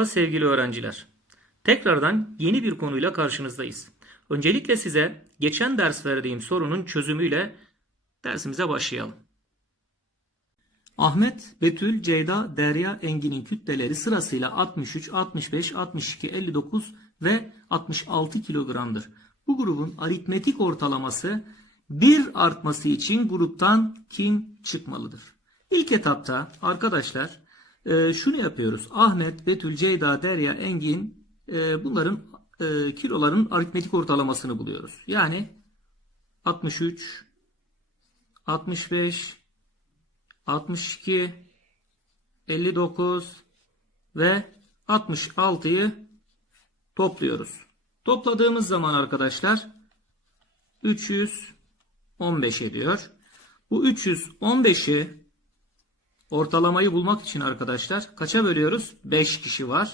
Merhaba sevgili öğrenciler. Tekrardan yeni bir konuyla karşınızdayız. Öncelikle size geçen ders verdiğim sorunun çözümüyle dersimize başlayalım. Ahmet, Betül, Ceyda, Derya, Engin'in kütleleri sırasıyla 63, 65, 62, 59 ve 66 kilogramdır. Bu grubun aritmetik ortalaması bir artması için gruptan kim çıkmalıdır? İlk etapta arkadaşlar e, şunu yapıyoruz. Ahmet, Betül, Ceyda, Derya, Engin e, bunların e, kiloların aritmetik ortalamasını buluyoruz. Yani 63, 65, 62, 59 ve 66'yı topluyoruz. Topladığımız zaman arkadaşlar 315 ediyor. Bu 315'i ortalamayı bulmak için arkadaşlar kaça bölüyoruz? 5 kişi var.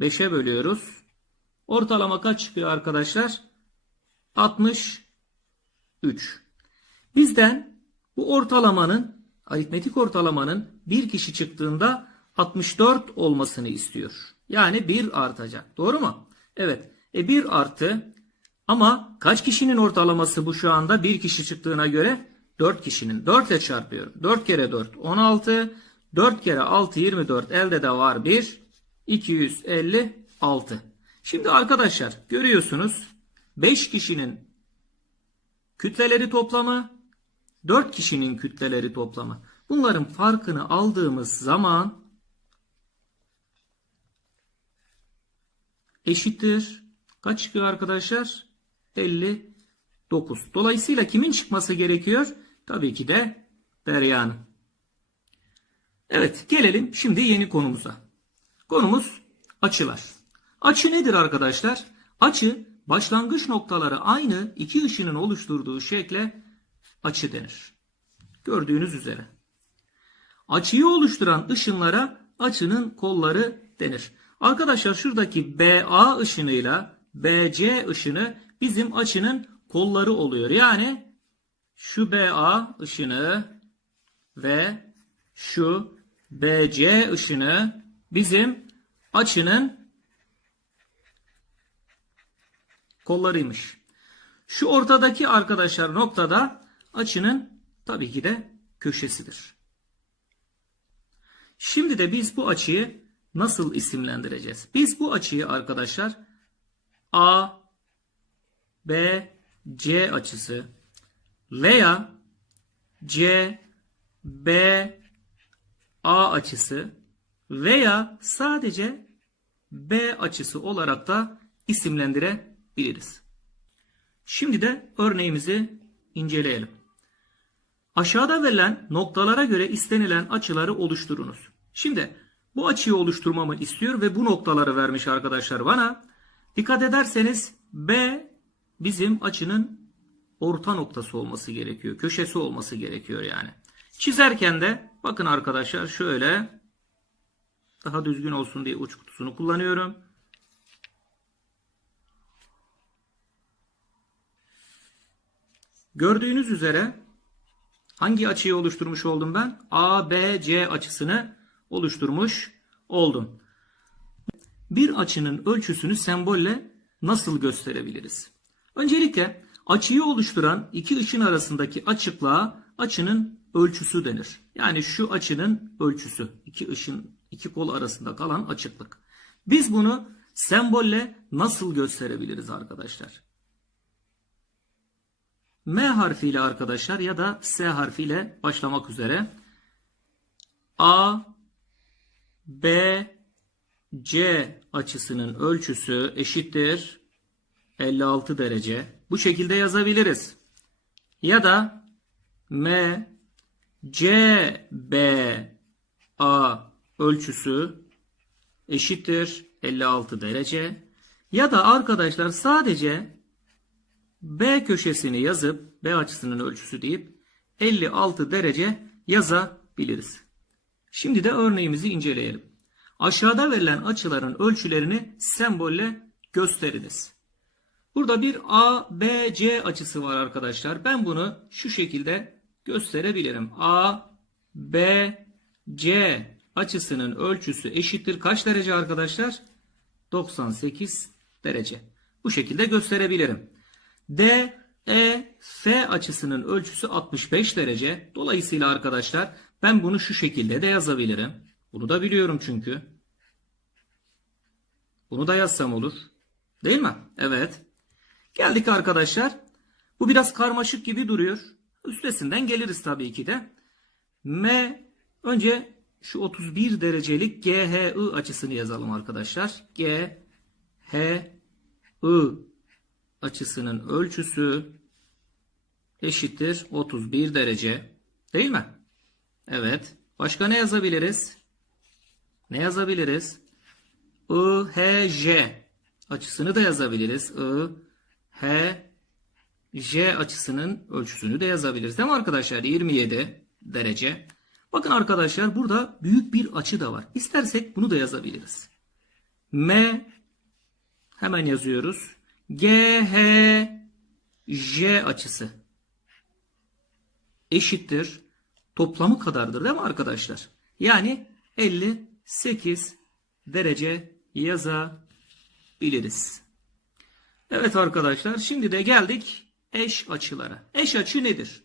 5'e bölüyoruz. Ortalama kaç çıkıyor arkadaşlar? 63. Bizden bu ortalamanın aritmetik ortalamanın bir kişi çıktığında 64 olmasını istiyor. Yani 1 artacak. Doğru mu? Evet. E 1 artı ama kaç kişinin ortalaması bu şu anda? Bir kişi çıktığına göre 4 kişinin. 4 ile çarpıyorum. 4 kere 4 16. 4 kere 6 24. Elde de var 1. 256. Şimdi arkadaşlar görüyorsunuz 5 kişinin kütleleri toplamı 4 kişinin kütleleri toplamı. Bunların farkını aldığımız zaman eşittir. Kaç çıkıyor arkadaşlar? 59. Dolayısıyla kimin çıkması gerekiyor? Tabii ki de Derya'nın. Evet gelelim şimdi yeni konumuza. Konumuz açılar. Açı nedir arkadaşlar? Açı başlangıç noktaları aynı iki ışının oluşturduğu şekle açı denir. Gördüğünüz üzere. Açıyı oluşturan ışınlara açının kolları denir. Arkadaşlar şuradaki BA ışınıyla BC ışını bizim açının kolları oluyor. Yani şu BA ışını ve şu BC ışını bizim açının kollarıymış. Şu ortadaki arkadaşlar noktada açının tabii ki de köşesidir. Şimdi de biz bu açıyı nasıl isimlendireceğiz? Biz bu açıyı arkadaşlar A, B, C açısı veya C, B, A açısı veya sadece B açısı olarak da isimlendirebiliriz. Şimdi de örneğimizi inceleyelim. Aşağıda verilen noktalara göre istenilen açıları oluşturunuz. Şimdi bu açıyı oluşturmamı istiyor ve bu noktaları vermiş arkadaşlar bana. Dikkat ederseniz B bizim açının orta noktası olması gerekiyor. Köşesi olması gerekiyor yani. Çizerken de bakın arkadaşlar şöyle daha düzgün olsun diye uç kutusunu kullanıyorum. Gördüğünüz üzere hangi açıyı oluşturmuş oldum ben? ABC açısını oluşturmuş oldum. Bir açının ölçüsünü sembolle nasıl gösterebiliriz? Öncelikle açıyı oluşturan iki ışın arasındaki açıklığa açının ölçüsü denir. Yani şu açının ölçüsü. iki ışın, iki kol arasında kalan açıklık. Biz bunu sembolle nasıl gösterebiliriz arkadaşlar? M harfiyle arkadaşlar ya da S harfiyle başlamak üzere A B C açısının ölçüsü eşittir 56 derece. Bu şekilde yazabiliriz. Ya da M C B A ölçüsü eşittir 56 derece. Ya da arkadaşlar sadece B köşesini yazıp B açısının ölçüsü deyip 56 derece yazabiliriz. Şimdi de örneğimizi inceleyelim. Aşağıda verilen açıların ölçülerini sembolle gösteriniz. Burada bir A, B, C açısı var arkadaşlar. Ben bunu şu şekilde gösterebilirim. A, B, C açısının ölçüsü eşittir kaç derece arkadaşlar? 98 derece. Bu şekilde gösterebilirim. D, E, F açısının ölçüsü 65 derece. Dolayısıyla arkadaşlar ben bunu şu şekilde de yazabilirim. Bunu da biliyorum çünkü. Bunu da yazsam olur. Değil mi? Evet. Geldik arkadaşlar. Bu biraz karmaşık gibi duruyor. Üstesinden geliriz tabii ki de. M önce şu 31 derecelik GHI açısını yazalım arkadaşlar. GHI açısının ölçüsü eşittir 31 derece. Değil mi? Evet. Başka ne yazabiliriz? Ne yazabiliriz? IHJ açısını da yazabiliriz. IHJ açısının ölçüsünü de yazabiliriz. Değil mi arkadaşlar? 27 derece. Bakın arkadaşlar burada büyük bir açı da var. İstersek bunu da yazabiliriz. M hemen yazıyoruz. GHJ açısı eşittir. Toplamı kadardır değil mi arkadaşlar? Yani 58 derece yazabiliriz. Evet arkadaşlar şimdi de geldik eş açılara. Eş açı nedir?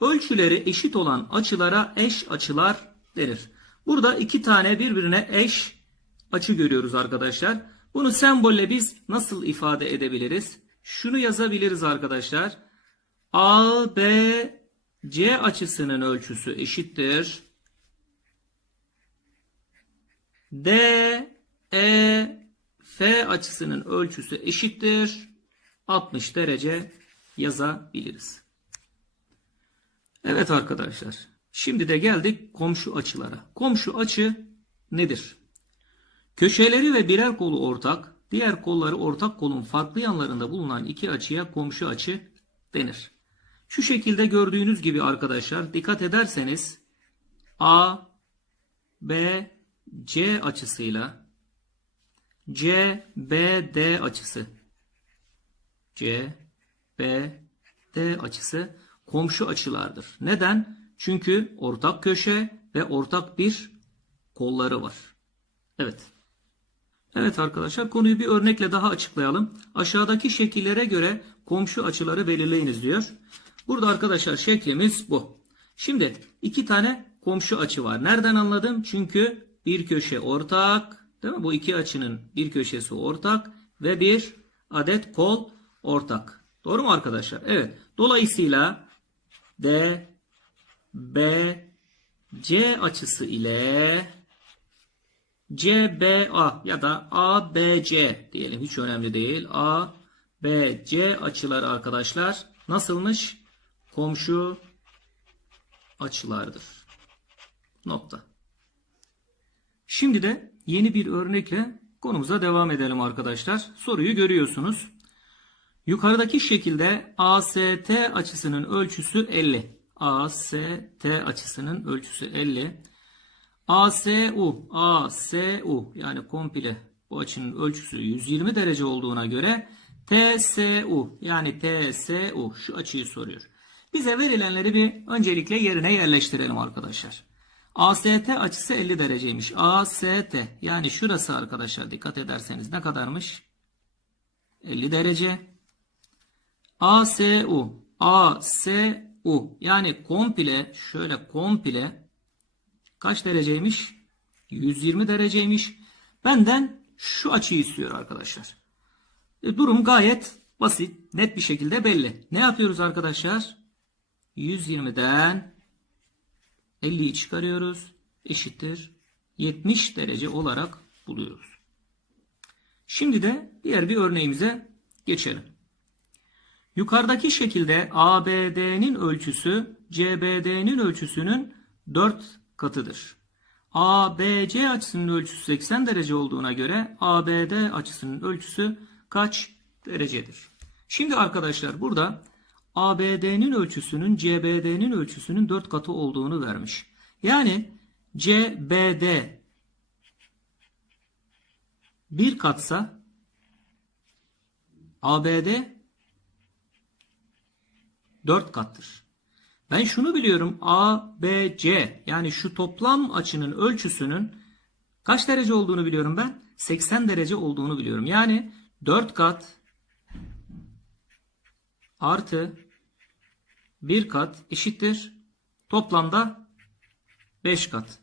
Ölçüleri eşit olan açılara eş açılar denir. Burada iki tane birbirine eş açı görüyoruz arkadaşlar. Bunu sembolle biz nasıl ifade edebiliriz? Şunu yazabiliriz arkadaşlar. A, B, C açısının ölçüsü eşittir. D, E, F açısının ölçüsü eşittir. 60 derece yazabiliriz. Evet arkadaşlar. Şimdi de geldik komşu açılara. Komşu açı nedir? Köşeleri ve birer kolu ortak, diğer kolları ortak kolun farklı yanlarında bulunan iki açıya komşu açı denir. Şu şekilde gördüğünüz gibi arkadaşlar dikkat ederseniz A, B, C açısıyla C, B, D açısı C, B, D açısı komşu açılardır. Neden? Çünkü ortak köşe ve ortak bir kolları var. Evet. Evet arkadaşlar konuyu bir örnekle daha açıklayalım. Aşağıdaki şekillere göre komşu açıları belirleyiniz diyor. Burada arkadaşlar şeklimiz bu. Şimdi iki tane komşu açı var. Nereden anladım? Çünkü bir köşe ortak. Değil mi? Bu iki açının bir köşesi ortak ve bir adet kol ortak. Doğru mu arkadaşlar? Evet. Dolayısıyla D, B, C açısı ile CBA ya da ABC diyelim hiç önemli değil. A, B, C açıları arkadaşlar nasılmış? Komşu açılardır. Nokta. Şimdi de yeni bir örnekle konumuza devam edelim arkadaşlar. Soruyu görüyorsunuz. Yukarıdaki şekilde AST açısının ölçüsü 50. AST açısının ölçüsü 50. ASU, ASU yani komple bu açının ölçüsü 120 derece olduğuna göre TSU yani TSU şu açıyı soruyor. Bize verilenleri bir öncelikle yerine yerleştirelim arkadaşlar. AST açısı 50 dereceymiş. AST yani şurası arkadaşlar dikkat ederseniz ne kadarmış? 50 derece. ASU, ASU yani komple şöyle komple kaç dereceymiş? 120 dereceymiş. Benden şu açıyı istiyor arkadaşlar. E, durum gayet basit, net bir şekilde belli. Ne yapıyoruz arkadaşlar? 120'den 50'yi çıkarıyoruz. Eşittir 70 derece olarak buluyoruz. Şimdi de diğer bir örneğimize geçelim. Yukarıdaki şekilde ABD'nin ölçüsü CBD'nin ölçüsünün 4 katıdır. ABC açısının ölçüsü 80 derece olduğuna göre ABD açısının ölçüsü kaç derecedir? Şimdi arkadaşlar burada ABD'nin ölçüsünün CBD'nin ölçüsünün 4 katı olduğunu vermiş. Yani CBD bir katsa ABD 4 kattır. Ben şunu biliyorum. A, B, C yani şu toplam açının ölçüsünün kaç derece olduğunu biliyorum ben? 80 derece olduğunu biliyorum. Yani 4 kat artı 1 kat eşittir. Toplamda 5 kat.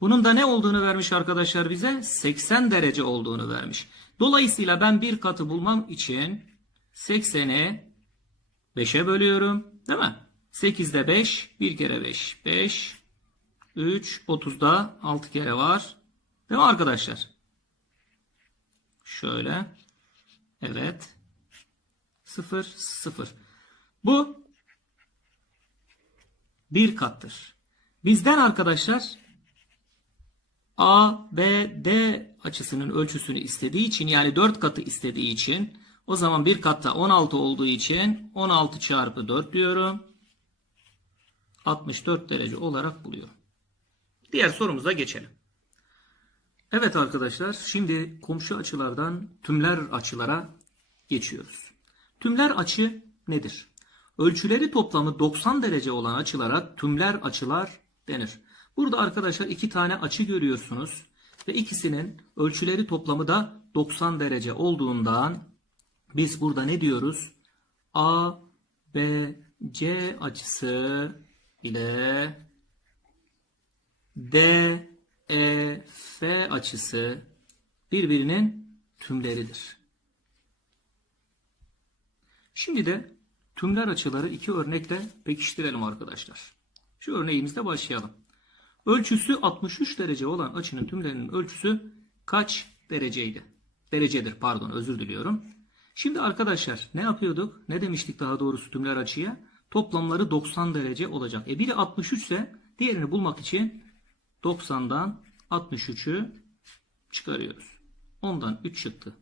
Bunun da ne olduğunu vermiş arkadaşlar bize? 80 derece olduğunu vermiş. Dolayısıyla ben bir katı bulmam için 80'i 5'e bölüyorum. Değil mi? 8'de 5, 1 kere 5, 5, 3, 30'da 6 kere var. Değil mi arkadaşlar? Şöyle. Evet. 0, 0. Bu bir kattır. Bizden arkadaşlar A, B, D açısının ölçüsünü istediği için yani 4 katı istediği için o zaman bir katta 16 olduğu için 16 çarpı 4 diyorum. 64 derece olarak buluyorum. Diğer sorumuza geçelim. Evet arkadaşlar şimdi komşu açılardan tümler açılara geçiyoruz. Tümler açı nedir? Ölçüleri toplamı 90 derece olan açılara tümler açılar denir. Burada arkadaşlar iki tane açı görüyorsunuz ve ikisinin ölçüleri toplamı da 90 derece olduğundan biz burada ne diyoruz? A, B, C açısı ile D, E, F açısı birbirinin tümleridir. Şimdi de tümler açıları iki örnekle pekiştirelim arkadaşlar. Şu örneğimizde başlayalım. Ölçüsü 63 derece olan açının tümlerinin ölçüsü kaç dereceydi? Derecedir pardon özür diliyorum. Şimdi arkadaşlar ne yapıyorduk? Ne demiştik daha doğrusu tümler açıya? Toplamları 90 derece olacak. E biri 63 ise diğerini bulmak için 90'dan 63'ü çıkarıyoruz. 10'dan 3 çıktı.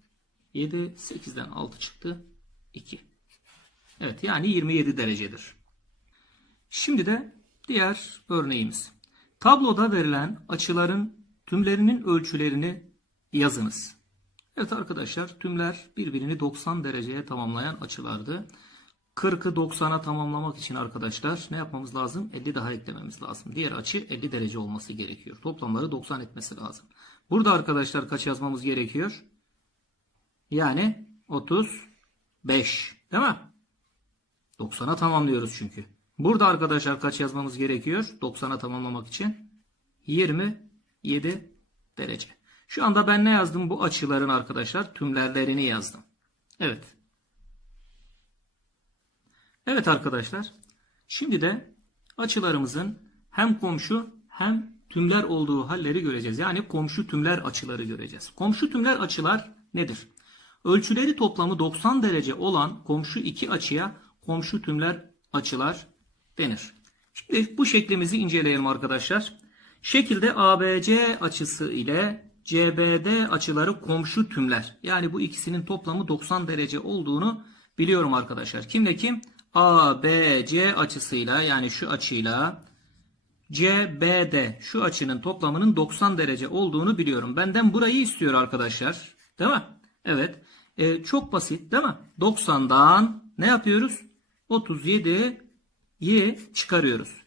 7, 8'den 6 çıktı. 2. Evet yani 27 derecedir. Şimdi de diğer örneğimiz. Tabloda verilen açıların tümlerinin ölçülerini yazınız. Evet arkadaşlar tümler birbirini 90 dereceye tamamlayan açılardı. 40'ı 90'a tamamlamak için arkadaşlar ne yapmamız lazım? 50 daha eklememiz lazım. Diğer açı 50 derece olması gerekiyor. Toplamları 90 etmesi lazım. Burada arkadaşlar kaç yazmamız gerekiyor? Yani 35 değil mi? 90'a tamamlıyoruz çünkü. Burada arkadaşlar kaç yazmamız gerekiyor? 90'a tamamlamak için 27 derece. Şu anda ben ne yazdım? Bu açıların arkadaşlar tümlerlerini yazdım. Evet. Evet arkadaşlar. Şimdi de açılarımızın hem komşu hem tümler olduğu halleri göreceğiz. Yani komşu tümler açıları göreceğiz. Komşu tümler açılar nedir? Ölçüleri toplamı 90 derece olan komşu iki açıya komşu tümler açılar denir. Şimdi bu şeklimizi inceleyelim arkadaşlar. Şekilde ABC açısı ile CBD açıları komşu tümler. Yani bu ikisinin toplamı 90 derece olduğunu biliyorum arkadaşlar. Kimle kim? ABC açısıyla yani şu açıyla CBD şu açının toplamının 90 derece olduğunu biliyorum. Benden burayı istiyor arkadaşlar. Değil mi? Evet. Ee, çok basit değil mi? 90'dan ne yapıyoruz? 37'yi çıkarıyoruz.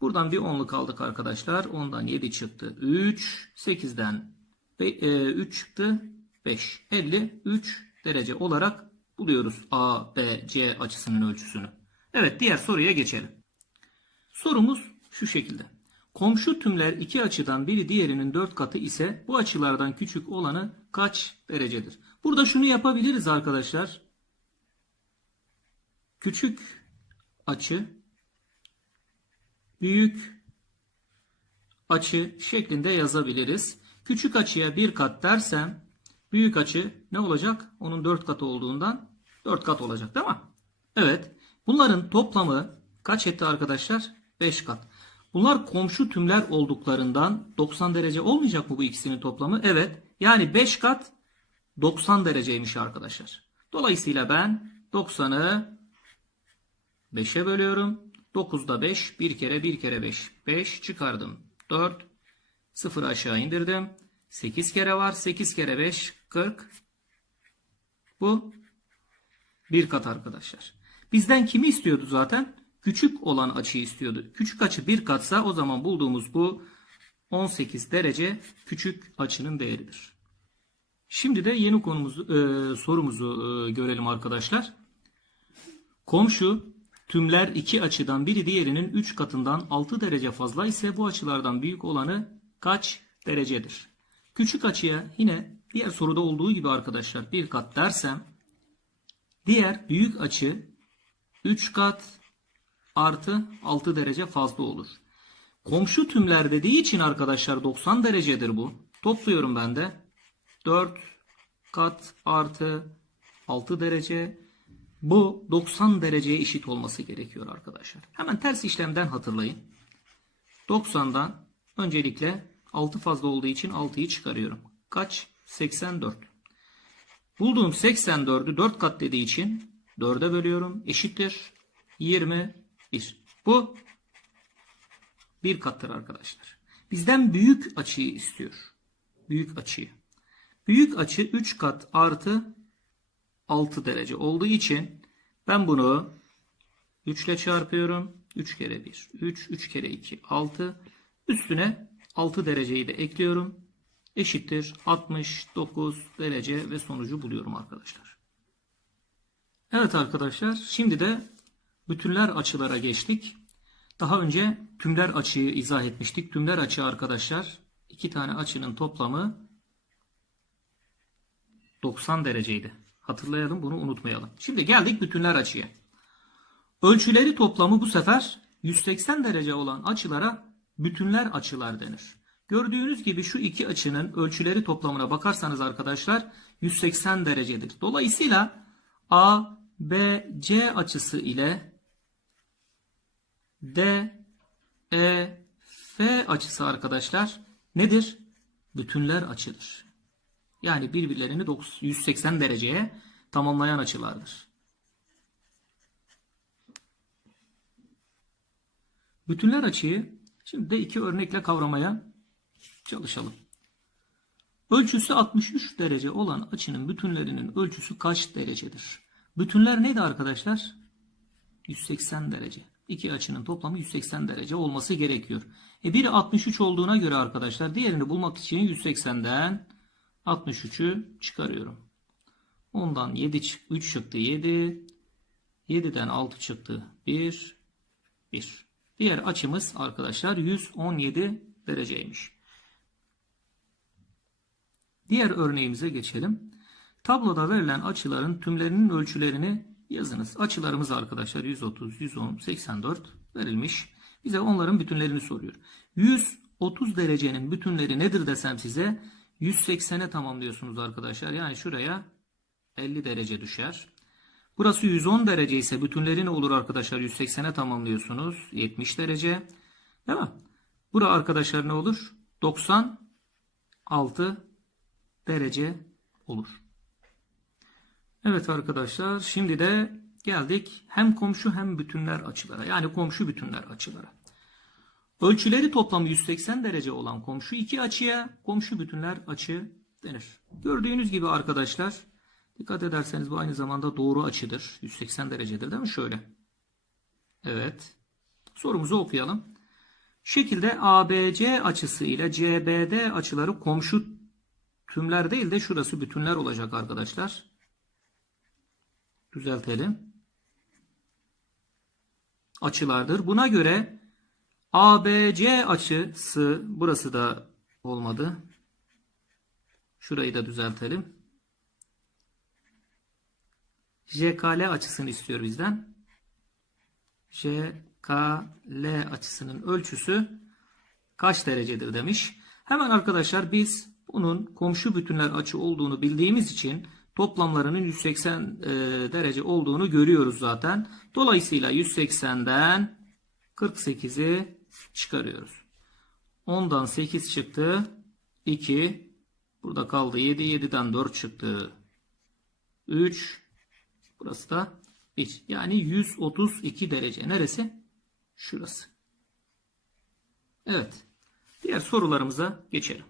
Buradan bir 10'luk aldık arkadaşlar. 10'dan 7 çıktı. 3. 8'den 3 çıktı. 5. 53 derece olarak buluyoruz A, B, C açısının ölçüsünü. Evet diğer soruya geçelim. Sorumuz şu şekilde. Komşu tümler iki açıdan biri diğerinin 4 katı ise bu açılardan küçük olanı kaç derecedir? Burada şunu yapabiliriz arkadaşlar. Küçük açı büyük açı şeklinde yazabiliriz. Küçük açıya bir kat dersem büyük açı ne olacak? Onun 4 katı olduğundan 4 kat olacak değil mi? Evet. Bunların toplamı kaç etti arkadaşlar? 5 kat. Bunlar komşu tümler olduklarından 90 derece olmayacak mı bu ikisinin toplamı? Evet. Yani 5 kat 90 dereceymiş arkadaşlar. Dolayısıyla ben 90'ı 5'e bölüyorum. 9'da 5. 1 kere 1 kere 5. 5 çıkardım. 4. 0 aşağı indirdim. 8 kere var. 8 kere 5. 40. Bu bir kat arkadaşlar. Bizden kimi istiyordu zaten? küçük olan açıyı istiyordu. Küçük açı bir katsa o zaman bulduğumuz bu 18 derece küçük açının değeridir. Şimdi de yeni konumuzu e, sorumuzu e, görelim arkadaşlar. Komşu tümler iki açıdan biri diğerinin 3 katından 6 derece fazla ise bu açılardan büyük olanı kaç derecedir? Küçük açıya yine diğer soruda olduğu gibi arkadaşlar bir kat dersem diğer büyük açı 3 kat artı 6 derece fazla olur. Komşu tümler dediği için arkadaşlar 90 derecedir bu. Topluyorum ben de. 4 kat artı 6 derece. Bu 90 dereceye eşit olması gerekiyor arkadaşlar. Hemen ters işlemden hatırlayın. 90'dan öncelikle 6 fazla olduğu için 6'yı çıkarıyorum. Kaç? 84. Bulduğum 84'ü 4 kat dediği için 4'e bölüyorum. Eşittir. 21. Bu bir kattır arkadaşlar. Bizden büyük açıyı istiyor. Büyük açıyı. Büyük açı 3 kat artı 6 derece olduğu için ben bunu 3 ile çarpıyorum. 3 kere 1. 3, 3 kere 2, 6. Üstüne 6 dereceyi de ekliyorum. Eşittir 69 derece ve sonucu buluyorum arkadaşlar. Evet arkadaşlar şimdi de bütünler açılara geçtik. Daha önce tümler açıyı izah etmiştik. Tümler açı arkadaşlar iki tane açının toplamı 90 dereceydi. Hatırlayalım bunu unutmayalım. Şimdi geldik bütünler açıya. Ölçüleri toplamı bu sefer 180 derece olan açılara bütünler açılar denir. Gördüğünüz gibi şu iki açının ölçüleri toplamına bakarsanız arkadaşlar 180 derecedir. Dolayısıyla A, B, C açısı ile D, E, F açısı arkadaşlar nedir? Bütünler açıdır. Yani birbirlerini 180 dereceye tamamlayan açılardır. Bütünler açıyı şimdi de iki örnekle kavramaya çalışalım. Ölçüsü 63 derece olan açının bütünlerinin ölçüsü kaç derecedir? Bütünler neydi arkadaşlar? 180 derece. İki açının toplamı 180 derece olması gerekiyor. E biri 63 olduğuna göre arkadaşlar diğerini bulmak için 180'den 63'ü çıkarıyorum. Ondan 7 3 çıktı 7. 7'den 6 çıktı 1 1. Diğer açımız arkadaşlar 117 dereceymiş. Diğer örneğimize geçelim. Tabloda verilen açıların tümlerinin ölçülerini yazınız. Açılarımız arkadaşlar 130, 110, 84 verilmiş. Bize onların bütünlerini soruyor. 130 derecenin bütünleri nedir desem size 180'e tamamlıyorsunuz arkadaşlar. Yani şuraya 50 derece düşer. Burası 110 derece ise bütünleri ne olur arkadaşlar? 180'e tamamlıyorsunuz. 70 derece. Değil mi? Bura arkadaşlar ne olur? 96 derece olur. Evet arkadaşlar şimdi de geldik hem komşu hem bütünler açılara. Yani komşu bütünler açılara. Ölçüleri toplamı 180 derece olan komşu iki açıya komşu bütünler açı denir. Gördüğünüz gibi arkadaşlar dikkat ederseniz bu aynı zamanda doğru açıdır. 180 derecedir değil mi? Şöyle. Evet. Sorumuzu okuyalım. Şekilde ABC açısı ile CBD açıları komşu tümler değil de şurası bütünler olacak arkadaşlar. Düzeltelim. Açılardır. Buna göre ABC açısı burası da olmadı. Şurayı da düzeltelim. JKL açısını istiyor bizden. JKL açısının ölçüsü kaç derecedir demiş. Hemen arkadaşlar biz bunun komşu bütünler açı olduğunu bildiğimiz için toplamlarının 180 e, derece olduğunu görüyoruz zaten. Dolayısıyla 180'den 48'i çıkarıyoruz. 10'dan 8 çıktı. 2. Burada kaldı 7. 7'den 4 çıktı. 3. Burası da 1. Yani 132 derece. Neresi? Şurası. Evet. Diğer sorularımıza geçelim.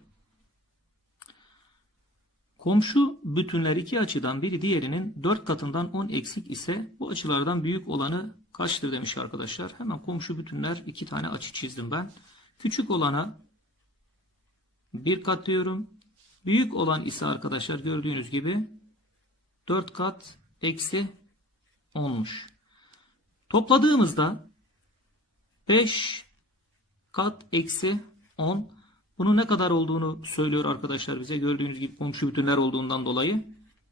Komşu bütünler iki açıdan biri diğerinin 4 katından 10 eksik ise bu açılardan büyük olanı kaçtır demiş arkadaşlar. Hemen komşu bütünler iki tane açı çizdim ben. Küçük olana bir kat diyorum. Büyük olan ise arkadaşlar gördüğünüz gibi 4 kat eksi 10'muş. Topladığımızda 5 kat eksi 10 bunun ne kadar olduğunu söylüyor arkadaşlar bize. Gördüğünüz gibi komşu bütünler olduğundan dolayı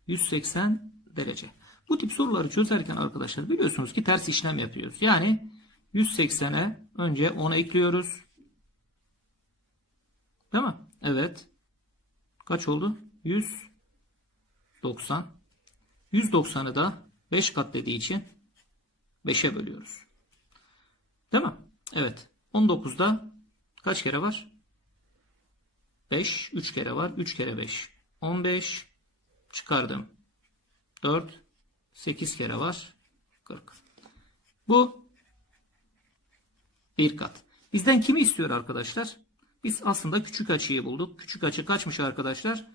180 derece. Bu tip soruları çözerken arkadaşlar biliyorsunuz ki ters işlem yapıyoruz. Yani 180'e önce 10 ekliyoruz. Değil mi? Evet. Kaç oldu? 190. 190'ı da 5 kat dediği için 5'e bölüyoruz. Değil mi? Evet. 19'da kaç kere var? 5. 3 kere var. 3 kere 5. 15. Çıkardım. 4. 8 kere var. 40. Bu bir kat. Bizden kimi istiyor arkadaşlar? Biz aslında küçük açıyı bulduk. Küçük açı kaçmış arkadaşlar?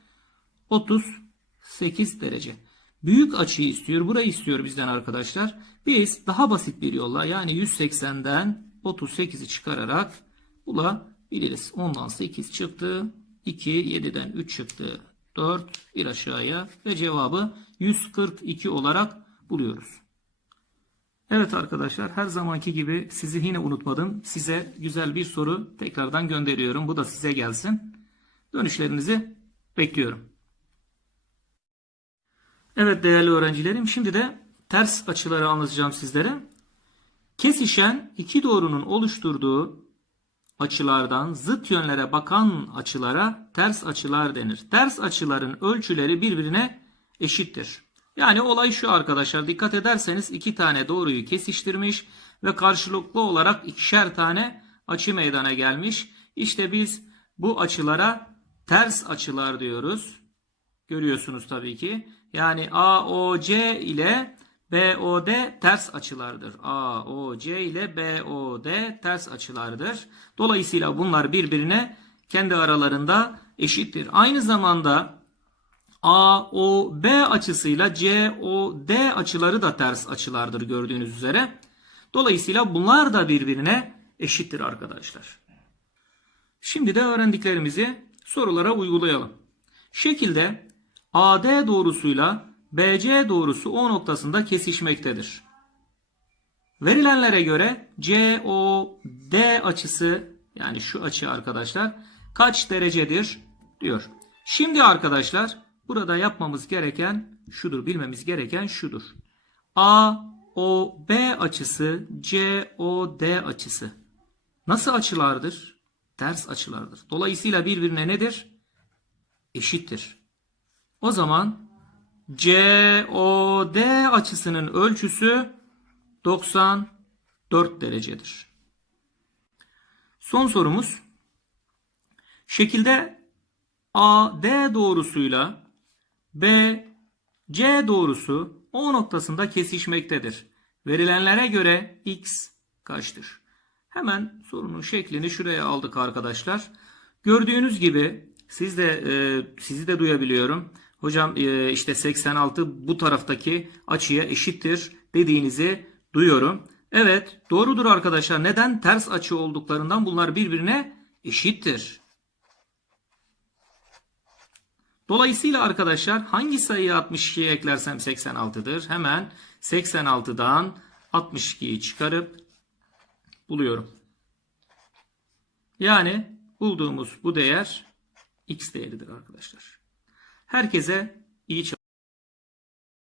38 derece. Büyük açıyı istiyor. Burayı istiyor bizden arkadaşlar. Biz daha basit bir yolla yani 180'den 38'i çıkararak bulabiliriz. 10'dan 8 çıktı. 2, 7'den 3 çıktı. 4, bir aşağıya ve cevabı 142 olarak buluyoruz. Evet arkadaşlar her zamanki gibi sizi yine unutmadım. Size güzel bir soru tekrardan gönderiyorum. Bu da size gelsin. Dönüşlerinizi bekliyorum. Evet değerli öğrencilerim şimdi de ters açıları anlatacağım sizlere. Kesişen iki doğrunun oluşturduğu açılardan zıt yönlere bakan açılara ters açılar denir. Ters açıların ölçüleri birbirine eşittir. Yani olay şu arkadaşlar dikkat ederseniz iki tane doğruyu kesiştirmiş ve karşılıklı olarak ikişer tane açı meydana gelmiş. İşte biz bu açılara ters açılar diyoruz. Görüyorsunuz tabii ki. Yani AOC ile BOD ters açılardır. AOC ile BOD ters açılardır. Dolayısıyla bunlar birbirine kendi aralarında eşittir. Aynı zamanda AOB açısıyla COD açıları da ters açılardır gördüğünüz üzere. Dolayısıyla bunlar da birbirine eşittir arkadaşlar. Şimdi de öğrendiklerimizi sorulara uygulayalım. Şekilde AD doğrusuyla BC doğrusu O noktasında kesişmektedir. Verilenlere göre COD açısı yani şu açı arkadaşlar kaç derecedir diyor. Şimdi arkadaşlar burada yapmamız gereken şudur bilmemiz gereken şudur. AOB açısı COD açısı nasıl açılardır? Ters açılardır. Dolayısıyla birbirine nedir? Eşittir. O zaman COD açısının ölçüsü 94 derecedir. Son sorumuz. Şekilde AD doğrusuyla BC doğrusu O noktasında kesişmektedir. Verilenlere göre X kaçtır? Hemen sorunun şeklini şuraya aldık arkadaşlar. Gördüğünüz gibi siz de e, sizi de duyabiliyorum. Hocam e, işte 86 bu taraftaki açıya eşittir dediğinizi duyuyorum. Evet doğrudur arkadaşlar. Neden? Ters açı olduklarından bunlar birbirine eşittir. Dolayısıyla arkadaşlar hangi sayıyı 62'ye eklersem 86'dır. Hemen 86'dan 62'yi çıkarıp buluyorum. Yani bulduğumuz bu değer x değeridir arkadaşlar. Herkese iyi çalışmalar.